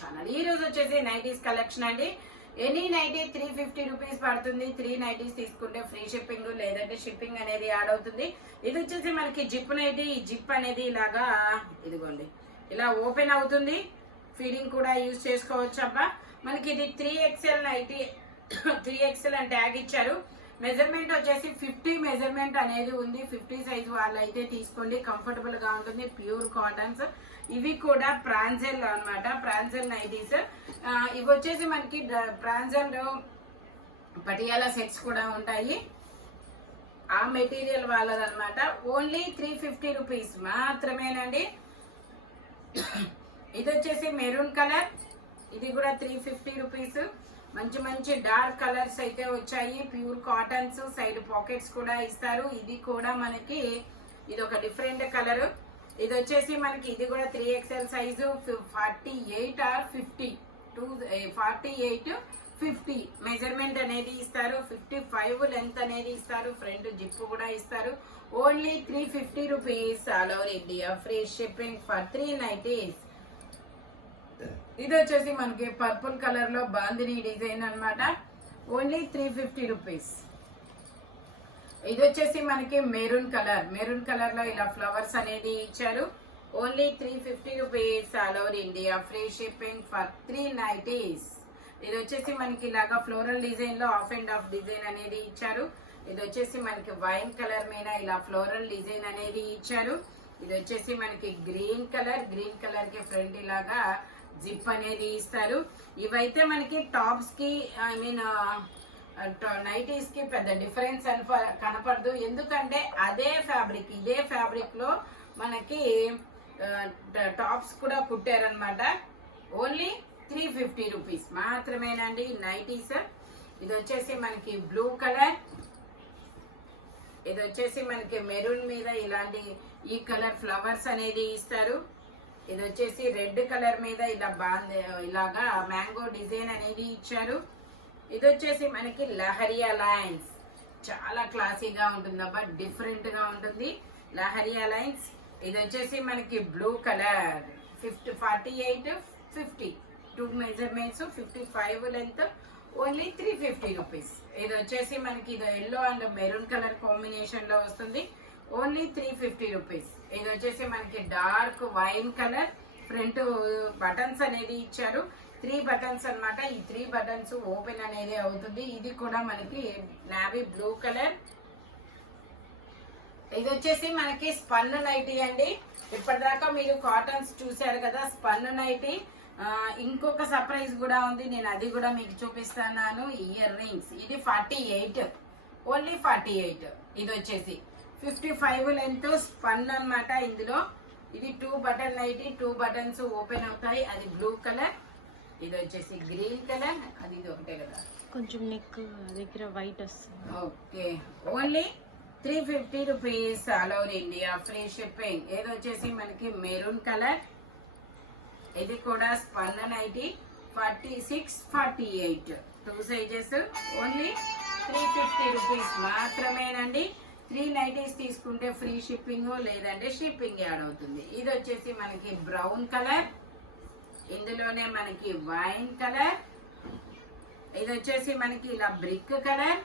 Channel. ఈ రోజు వచ్చేసి నైటీస్ కలెక్షన్ అండి. ఎనీ నైటీ 350 రూపీస్ పడుతుంది. 3 నైటీస్ తీసుకుంటే ఫ్రీ షిప్పింగ్ లేదంటే షిప్పింగ్ అనేది యాడ్ అవుతుంది. ఇది వచ్చేసి మనకి జిప్ నైటీ. ఈ జిప్ అనేది ఇలాగా ఇదిగోండి ఇలా ఓపెన్ అవుతుంది. ఫీడింగ్ కూడా యూజ్ చేసుకోవచ్చు అబ్బా. మనకి ఇది 3XL నైటీ. 3XL అని ట్యాగ్ ఇచ్చారు. మెజర్మెంట్ వచ్చేసి 50 మెజర్మెంట్ అనేది ఉంది. 50 సైజ్ వాళ్ళు అయితే తీసుకోండి, కంఫర్టబుల్ గా ఉంటుంది. Pure cottons. ఇవి కూడా ప్రాంజెల్ అన్నమాట. ప్రాంజెల్ నైటీస్. ఇవి వచ్చేసి మనకి ప్రాంజెల్ పటియాలా సెట్స్ కూడా ఉంటాయి. ఆ మెటీరియల్ వాళ్ళదన్నమాట. ఓన్లీ 350 రూపీస్ మాత్రమేనండి. ఇది వచ్చేసి మెరూన్ కలర్. ఇది కూడా 350 రూపీస్. మంచి మంచి డార్క్ కలర్స్ అయితే వచ్చాయి. Pure cottons. సైడ్ పాకెట్స్ కూడా ఇస్తారు. ఇది కూడా మనకి ఇది ఒక డిఫరెంట్ కలర్. ఇది వచ్చేసి మనకి ఇది కూడా 3XL సైజు. 48 ఆర్ 50 48 50 మెజర్మెంట్ అనేది ఇస్తారు. 55 లెంత్ అనేది ఇస్తారు. ఫ్రంట్ జిప్ కూడా ఇస్తారు. Only 350 rupees all over India. Free shipping for 3 nighties. ఇది వచ్చేసి మనకి పర్పుల్ కలర్ లో బాందిని డిజైన్ అన్నమాట. Only 350 rupees. ఇది వచ్చేసి మనకి మెరూన్ కలర్. మెరూన్ కలర్ లో ఇలా ఫ్లవర్స్ అనేది ఇచ్చారు. Only 350 rupees all over India. Free shipping for 3 nighties. ఇది వచ్చేసి మనకి ఇలాగా ఫ్లోరల్ డిజైన్ లో ఆఫ్ అండ్ ఆఫ్ డిజైన్ అనేది ఇచ్చారు. ఇది వచ్చేసి మనకి వైన్ కలర్ మీద ఇలా ఫ్లోరల్ డిజైన్ అనేది ఇచ్చారు. ఇది వచ్చేసి మనకి గ్రీన్ కలర్. గ్రీన్ కలర్ కి ఫ్రంట్ ఇలాగా జిప్ అనేది ఇస్తారు. ఇవైతే మనకి టాప్స్ కి ఐ మీన్ నైటీస్ కి పెద్ద డిఫరెన్స్ అని కనపడదు. ఎందుకంటే అదే ఫ్యాబ్రిక్, ఇదే ఫ్యాబ్రిక్ లో మనకి టాప్స్ కూడా కుట్టారనమాట. ఓన్లీ 350 రూపీస్ మాత్రమేనండి నైటీస్. ఇది వచ్చేసి మనకి బ్లూ కలర్. ఇది వచ్చేసి మనకి మెరూన్ మీద ఇలాంటి ఈ కలర్ ఫ్లవర్స్ అనేది ఇస్తారు. ఇది వచ్చేసి రెడ్ కలర్ మీద ఇలా ఇలాగా మ్యాంగో డిజైన్ అనేది ఇచ్చారు. ఇది వచ్చేసి మనకి లహరియా లైన్స్. చాలా క్లాసీగా ఉంటుంది అబ్బా, డిఫరెంట్ గా ఉంటుంది లహరియా లైన్స్. ఇది వచ్చేసి మనకి blue colour. 48 50 2 measurements. 55 length. Only 350 rupees. ఇది వచ్చేసి మనకి ఇది yellow and maroon colour combination లో వస్తుంది. Only 350 rupees. ఇది వచ్చేసి మనకి dark wine colour. Front buttons అనేది ఇచ్చారు. 3 బటన్స్ అన్నమాట. ఈ 3 బటన్స్ ఓపెన్ అనేది అవుతుంది. ఇది కూడా మనకి నావీ బ్లూ కలర్. ఇది వచ్చేసి మనకి స్పన్ నైటీ అండి. ఇప్పటిదాకా మీరు కాటన్స్ చూసారు కదా, స్పన్ నైటీ. ఇంకొక సర్ప్రైజ్ కూడా ఉంది, నేను అది కూడా మీకు చూపిస్తున్నాను. Ear rings. ఇది 48. ఓన్లీ 48. ఇది వచ్చేసి 55 లెంత్ స్పన్ అన్నమాట. ఇందులో ఇది 2 బటన్ నైటీ. 2 బటన్స్ ఓపెన్ అవుతాయి. అది బ్లూ కలర్. ఇది వచ్చేసి గ్రీన్ కలర్. అది ఇది ఒకటే కదా, కొంచెం నెక్ దగ్గర వైట్ వస్తుంది. Okay. Only 350 rupees all over India. Free shipping. ఇది వచ్చేసి మనకి మెరూన్ కలర్. ఇది కూడా spun nighty. 46 48 2 sizes. Only 350 rupees మాత్రమేనండి. 3 నైటీస్ తీసుకుంటే ఫ్రీ షిప్పింగ్ లేదంటే షిప్పింగ్ యాడ్ అవుతుంది. ఇది వచ్చేసి మనకి బ్రౌన్ కలర్. ఇందులోనే మనకి వైన్ కలర్. ఇది వచ్చేసి మనకి ఇలా బ్రిక్ కలర్.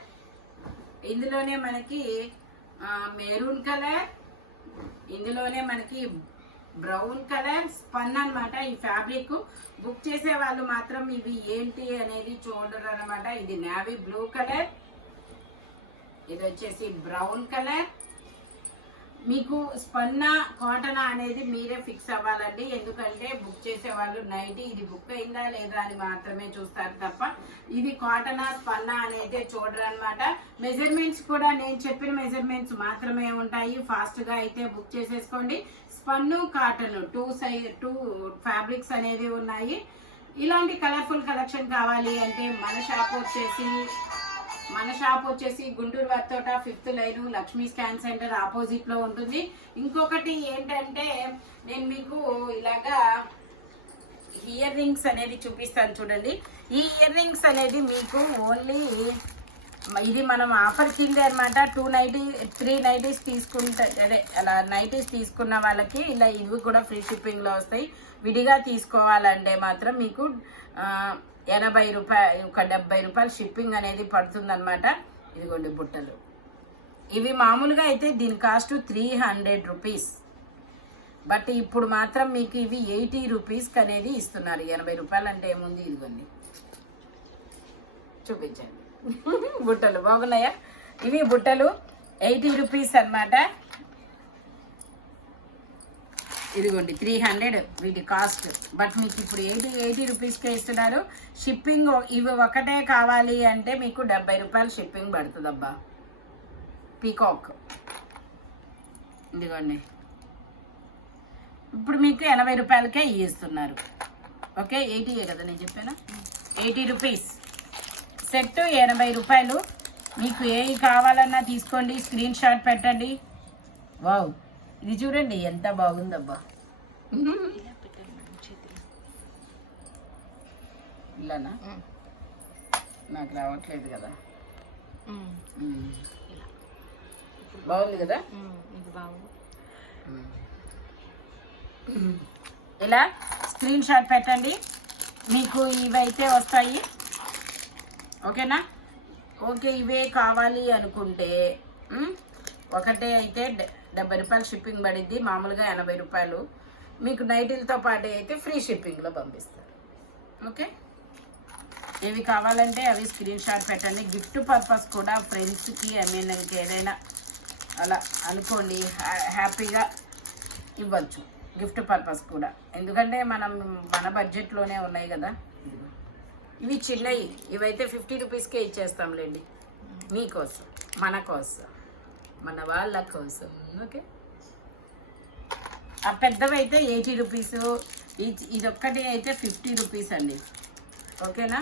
ఇందులోనే మనకి మెరూన్ కలర్. ఇందులోనే మనకి బ్రౌన్ కలర్. స్పన్ అన్నమాట. ఈ ఫ్యాబ్రిక్ బుక్ చేసే వాళ్ళు మాత్రం ఇవి ఏంటి అనేది చూడరు అనమాట. ఇది నావీ బ్లూ కలర్. ఇది వచ్చేసి బ్రౌన్ కలర్. మీకు స్పన్నా కాటనా అనేది మీరే ఫిక్స్ అవ్వాలండి. ఎందుకంటే బుక్ చేసే వాళ్ళు నైటీ ఇది బుక్ అయిందా లేదా అని మాత్రమే చూస్తారు తప్ప ఇది కాటనా స్పన్నా అనేది చూడరు అనమాట. మెజర్మెంట్స్ కూడా నేను చెప్పిన మెజర్మెంట్స్ మాత్రమే ఉంటాయి. ఫాస్ట్ గా అయితే బుక్ చేసేసుకోండి. స్పన్ను కాటన్ 2 ఫ్యాబ్రిక్స్ అనేది ఉన్నాయి. ఇలాంటి కలర్ఫుల్ కలెక్షన్ కావాలి అంటే మన షాప్ వచ్చేసి Guntur Vartota 5th line Lakshmi scan centre opposite లో ఉంటుంది. ఇంకొకటి ఏంటంటే నేను మీకు ఇలాగా ఇయర్ రింగ్స్ అనేది చూపిస్తాను చూడండి. ఈ ఇయర్ రింగ్స్ అనేది మీకు ఓన్లీ ఇది మనం ఆఫర్ కింద అనమాట. 3 నైటీస్ తీసుకుంటే అదే అలా నైటీస్ తీసుకున్న వాళ్ళకి ఇలా ఇవి కూడా ఫ్రీ షిప్పింగ్లో వస్తాయి. విడిగా తీసుకోవాలంటే మాత్రం మీకు 80 రూపాయలు, ఒక 70 రూపాయలు షిప్పింగ్ అనేది పడుతుందన్నమాట. ఇదిగోండి బుట్టలు. ఇవి మామూలుగా అయితే దీని కాస్ట్ 300 రూపీస్. బట్ ఇప్పుడు మాత్రం మీకు ఇవి 80 రూపీస్కి అనేది ఇస్తున్నారు. 80 రూపాయలు అంటే ఏముంది, ఇదిగోండి చూపించండి. బుట్టలు బాగున్నాయా? ఇవి బుట్టలు 80 రూపీస్ అన్నమాట. ఇదిగోండి 300 వీటి కాస్ట్. బట్ మీకు ఇప్పుడు 80 రూపీస్కే ఇస్తున్నారు. షిప్పింగ్ ఇవి ఒకటే కావాలి అంటే మీకు 70 రూపాయలు షిప్పింగ్ పడుతుందబ్బా. పీకాక్ ఇదిగోండి ఇప్పుడు మీకు 80 రూపాయలకే ఇస్తున్నారు. ఓకే, 80 కదా నేను చెప్పాను. 80 రూపీస్ సెట్ 80 రూపాయలు. మీకు ఏవి కావాలన్నా తీసుకోండి, స్క్రీన్ షాట్ పెట్టండి. వావ్, ఇది చూడండి ఎంత బాగుందబ్బా. ఇలానా? నాకు రావట్లేదు కదా. బాగుంది కదా. ఇలా స్క్రీన్ షాట్ పెట్టండి, మీకు ఇవైతే వస్తాయి. ఓకేనా? ఓకే, ఇవే కావాలి అనుకుంటే ఒకటే అయితే 70 రూపాయలు షిప్పింగ్ పడిద్ది. మామూలుగా 80 రూపాయలు. మీకు నైటీలతో పాటు అయితే ఫ్రీ షిప్పింగ్లో పంపిస్తారు. ఓకే, ఏవి కావాలంటే అవి స్క్రీన్ షాట్ పెట్టండి. గిఫ్ట్ పర్పస్ కూడా ఫ్రెండ్స్కి ఇంకేదైనా అలా అనుకోండి, హ్యాపీగా ఇవ్వచ్చు గిఫ్ట్ పర్పస్ కూడా. ఎందుకంటే మన బడ్జెట్లోనే ఉన్నాయి కదా. ఇవి చిన్నవి, ఇవైతే 50 రూపీస్కే ఇచ్చేస్తాంలేండి, మీకోసం, మన కోసం, మన వాళ్ళ కోసం. ఓకే, ఆ పెద్దవి అయితే 80 రూపీస్. ఇదొక్కటి అయితే 50 రూపీస్ అండి. ఓకేనా?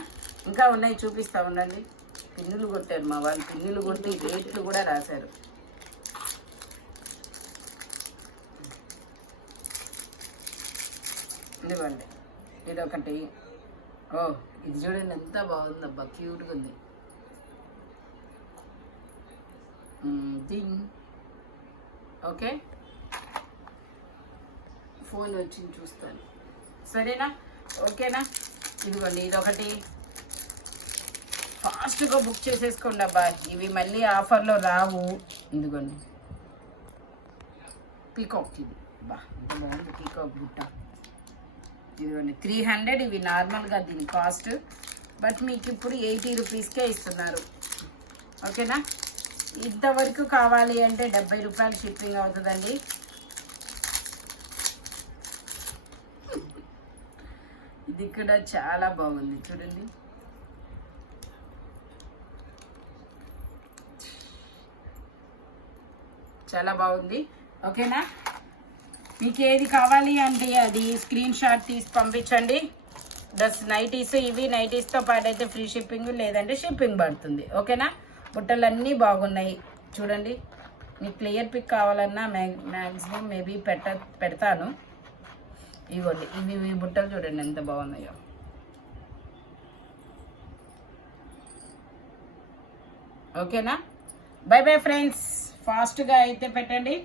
ఇంకా ఉన్నాయి, చూపిస్తా ఉండండి. పిన్నులు కొట్టారు మా వాళ్ళు, పిన్నులు కొట్టి రేట్లు కూడా రాశారు. ఇదిగోండి ఇదొకటి. ఓ, ఇది చూడండి ఎంత బాగుందబ్బా, క్యూట్గా ఉంది. ఓకే, ఫోన్ వచ్చింది చూస్తాను, సరేనా? ఓకేనా? ఇదిగోండి ఇదొకటి. ఫాస్ట్గా బుక్ చేసేసుకోండి అబ్బా, ఇవి మళ్ళీ ఆఫర్లో రావు. ఇదిగోండి పీకాక్, ఇది బా ఎంత బాగుంది పీకాక్ బుట్ట. ఇదిగోండి 300. ఇవి నార్మల్గా దీని కాస్ట్. బట్ మీకు ఇప్పుడు 80 రూపీస్కే ఇస్తున్నారు. ఓకేనా? ఇంతవరకు కావాలి అంటే 70 రూపాయలు షిప్పింగ్ అవుతుందండి. ఇది కూడా చాలా బాగుంది చూడండి. చాలా బాగుంది. ఓకేనా? మీకు ఏది కావాలి అంటే అది స్క్రీన్ షాట్ తీసి పంపించండి. నైటీస్, ఇవి నైటీస్తో పాటు అయితే ఫ్రీ షిప్పింగ్, లేదంటే షిప్పింగ్ పడుతుంది. ఓకేనా? బుట్టలన్నీ బాగున్నాయి చూడండి. మీకు క్లియర్ పిక్ కావాలన్నా మ్యాక్సిమం మేబీ పెడతాను. ఇవ్వండి, ఇవి బుట్టలు చూడండి ఎంత బాగున్నాయో. ఓకేనా? బై బై ఫ్రెండ్స్, ఫాస్ట్గా అయితే పెట్టండి.